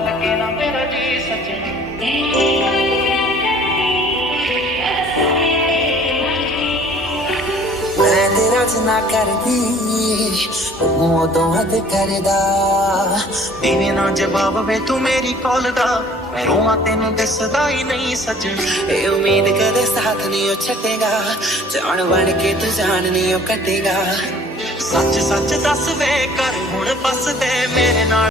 लगे ना मेरा जी सच। मैं तेरा जिना करदी उदों हद करदा देवे ना जवाब वे तू मेरी कॉल दा मैं रोवां तेनू दिसदा ही नहीं सच। ए उम्मीद कदे साथ नहीं ओ छटेगा जान बन के तू जान नहीं ओ कटेगा। सच सच दस वे कर हुण बस दे मेरे नाल।